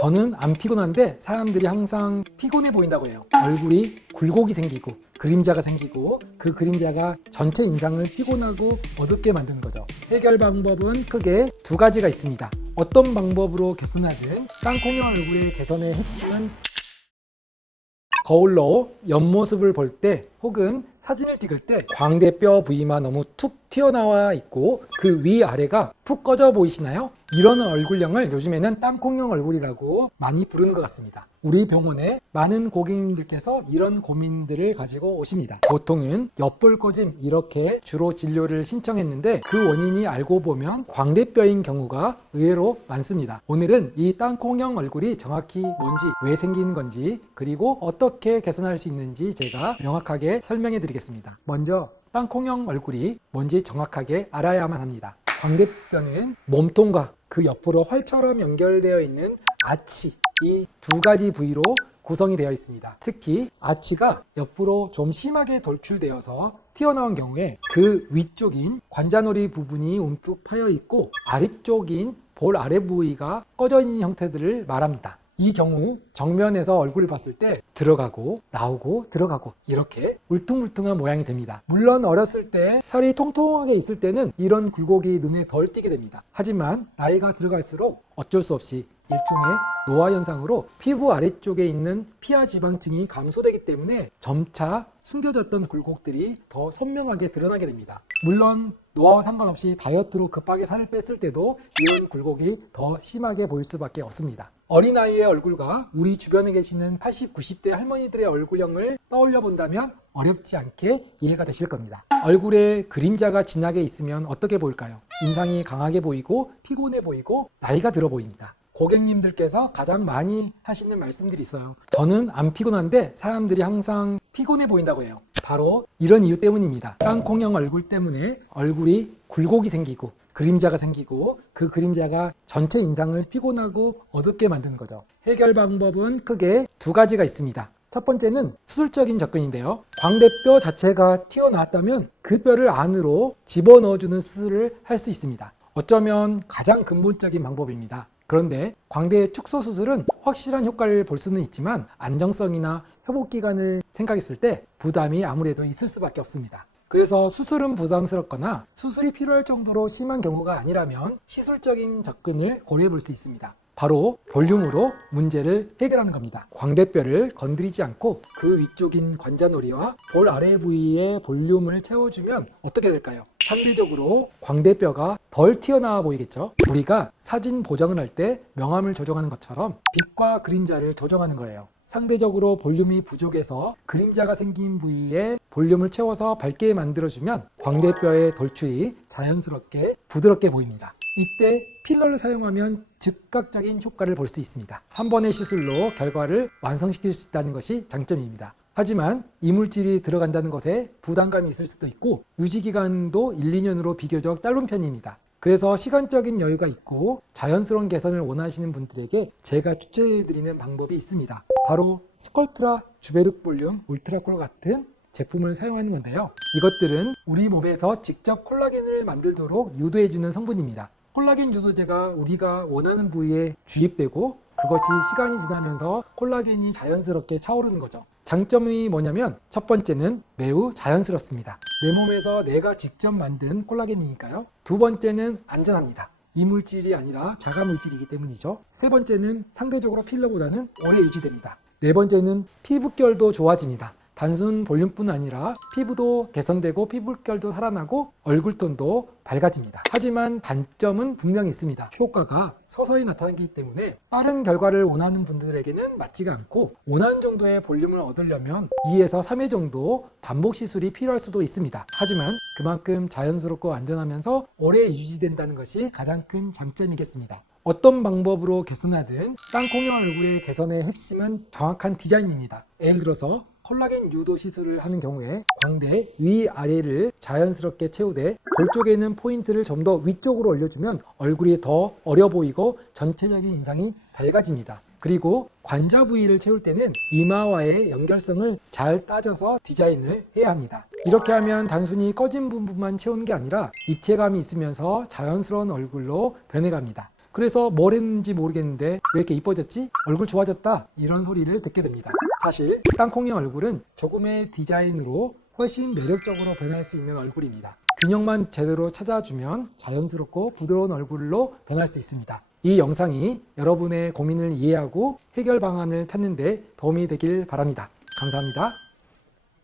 저는 안 피곤한데 사람들이 항상 피곤해 보인다고 해요. 얼굴이 굴곡이 생기고 그림자가 생기고 그 그림자가 전체 인상을 피곤하고 어둡게 만드는 거죠. 해결 방법은 크게 두 가지가 있습니다. 어떤 방법으로 개선하든 땅콩형 얼굴의 개선의 핵심은 거울로 옆모습을 볼 때 혹은 사진을 찍을 때 광대뼈 부위만 너무 툭 튀어나와 있고 그 위아래가 푹 꺼져 보이시나요? 이런 얼굴형을 요즘에는 땅콩형 얼굴이라고 많이 부르는 것 같습니다. 우리 병원에 많은 고객님들께서 이런 고민들을 가지고 오십니다. 보통은 옆볼 꺼짐 이렇게 주로 진료를 신청했는데 그 원인이 알고 보면 광대뼈인 경우가 의외로 많습니다. 오늘은 이 땅콩형 얼굴이 정확히 뭔지, 왜 생기는 건지, 그리고 어떻게 개선할 수 있는지 제가 명확하게 설명해 드리겠습니다. 먼저 땅콩형 얼굴이 뭔지 정확하게 알아야만 합니다. 광대뼈는 몸통과 그 옆으로 활처럼 연결되어 있는 아치, 이 두 가지 부위로 구성이 되어 있습니다. 특히 아치가 옆으로 좀 심하게 돌출되어서 튀어나온 경우에 그 위쪽인 관자놀이 부분이 움푹 파여 있고 아래쪽인 볼 아래 부위가 꺼져 있는 형태들을 말합니다. 이 경우 정면에서 얼굴을 봤을 때 들어가고 나오고 들어가고 이렇게 울퉁불퉁한 모양이 됩니다. 물론 어렸을 때 살이 통통하게 있을 때는 이런 굴곡이 눈에 덜 띄게 됩니다. 하지만 나이가 들어갈수록 어쩔 수 없이 일종의 노화 현상으로 피부 아래쪽에 있는 피하 지방층이 감소되기 때문에 점차 숨겨졌던 굴곡들이 더 선명하게 드러나게 됩니다. 물론 노화와 상관없이 다이어트로 급하게 살을 뺐을 때도 이런 굴곡이 더 심하게 보일 수밖에 없습니다. 어린아이의 얼굴과 우리 주변에 계시는 80, 90대 할머니들의 얼굴형을 떠올려 본다면 어렵지 않게 이해가 되실 겁니다. 얼굴에 그림자가 진하게 있으면 어떻게 보일까요? 인상이 강하게 보이고 피곤해 보이고 나이가 들어 보입니다. 고객님들께서 가장 많이 하시는 말씀들이 있어요. 저는 안 피곤한데 사람들이 항상 피곤해 보인다고 해요. 바로 이런 이유 때문입니다. 땅콩형 얼굴 때문에 얼굴이 굴곡이 생기고 그림자가 생기고 그 그림자가 전체 인상을 피곤하고 어둡게 만드는 거죠. 해결 방법은 크게 두 가지가 있습니다. 첫 번째는 수술적인 접근인데요. 광대뼈 자체가 튀어나왔다면 그 뼈를 안으로 집어넣어주는 수술을 할 수 있습니다. 어쩌면 가장 근본적인 방법입니다. 그런데 광대 축소 수술은 확실한 효과를 볼 수는 있지만 안정성이나 회복 기간을 생각했을 때 부담이 아무래도 있을 수밖에 없습니다. 그래서 수술은 부담스럽거나 수술이 필요할 정도로 심한 경우가 아니라면 시술적인 접근을 고려해 볼 수 있습니다. 바로 볼륨으로 문제를 해결하는 겁니다. 광대뼈를 건드리지 않고 그 위쪽인 관자놀이와 볼 아래 부위의 볼륨을 채워주면 어떻게 될까요? 상대적으로 광대뼈가 덜 튀어나와 보이겠죠? 우리가 사진 보정을 할 때 명암을 조정하는 것처럼 빛과 그림자를 조정하는 거예요. 상대적으로 볼륨이 부족해서 그림자가 생긴 부위에 볼륨을 채워서 밝게 만들어주면 광대뼈의 돌출이 자연스럽게 부드럽게 보입니다. 이때 필러를 사용하면 즉각적인 효과를 볼 수 있습니다. 한 번의 시술로 결과를 완성시킬 수 있다는 것이 장점입니다. 하지만 이물질이 들어간다는 것에 부담감이 있을 수도 있고 유지기간도 1, 2년으로 비교적 짧은 편입니다. 그래서 시간적인 여유가 있고 자연스러운 개선을 원하시는 분들에게 제가 추천해드리는 방법이 있습니다. 바로 스컬트라 주베룩 볼륨 울트라콜 같은 제품을 사용하는 건데요. 이것들은 우리 몸에서 직접 콜라겐을 만들도록 유도해주는 성분입니다. 콜라겐 유도제가 우리가 원하는 부위에 주입되고 그것이 시간이 지나면서 콜라겐이 자연스럽게 차오르는 거죠. 장점이 뭐냐면 첫 번째는 매우 자연스럽습니다. 내 몸에서 내가 직접 만든 콜라겐이니까요. 두 번째는 안전합니다. 이물질이 아니라 자가물질이기 때문이죠. 세 번째는 상대적으로 필러보다는 오래 유지됩니다. 네 번째는 피부결도 좋아집니다. 단순 볼륨뿐 아니라 피부도 개선되고 피부결도 살아나고 얼굴톤도 밝아집니다. 하지만 단점은 분명히 있습니다. 효과가 서서히 나타나기 때문에 빠른 결과를 원하는 분들에게는 맞지가 않고 원하는 정도의 볼륨을 얻으려면 2에서 3회 정도 반복 시술이 필요할 수도 있습니다. 하지만 그만큼 자연스럽고 안전하면서 오래 유지된다는 것이 가장 큰 장점이겠습니다. 어떤 방법으로 개선하든 땅콩형 얼굴의 개선의 핵심은 정확한 디자인입니다. 예를 들어서 콜라겐 유도 시술을 하는 경우에 광대 위아래를 자연스럽게 채우되 볼 쪽에는 포인트를 좀 더 위쪽으로 올려주면 얼굴이 더 어려 보이고 전체적인 인상이 밝아집니다. 그리고 관자 부위를 채울 때는 이마와의 연결성을 잘 따져서 디자인을 해야 합니다. 이렇게 하면 단순히 꺼진 부분만 채우는 게 아니라 입체감이 있으면서 자연스러운 얼굴로 변해갑니다. 그래서 뭘 했는지 모르겠는데 왜 이렇게 이뻐졌지? 얼굴 좋아졌다 이런 소리를 듣게 됩니다. 사실 땅콩의 얼굴은 조금의 디자인으로 훨씬 매력적으로 변할 수 있는 얼굴입니다. 균형만 제대로 찾아주면 자연스럽고 부드러운 얼굴로 변할 수 있습니다. 이 영상이 여러분의 고민을 이해하고 해결 방안을 찾는 데 도움이 되길 바랍니다. 감사합니다.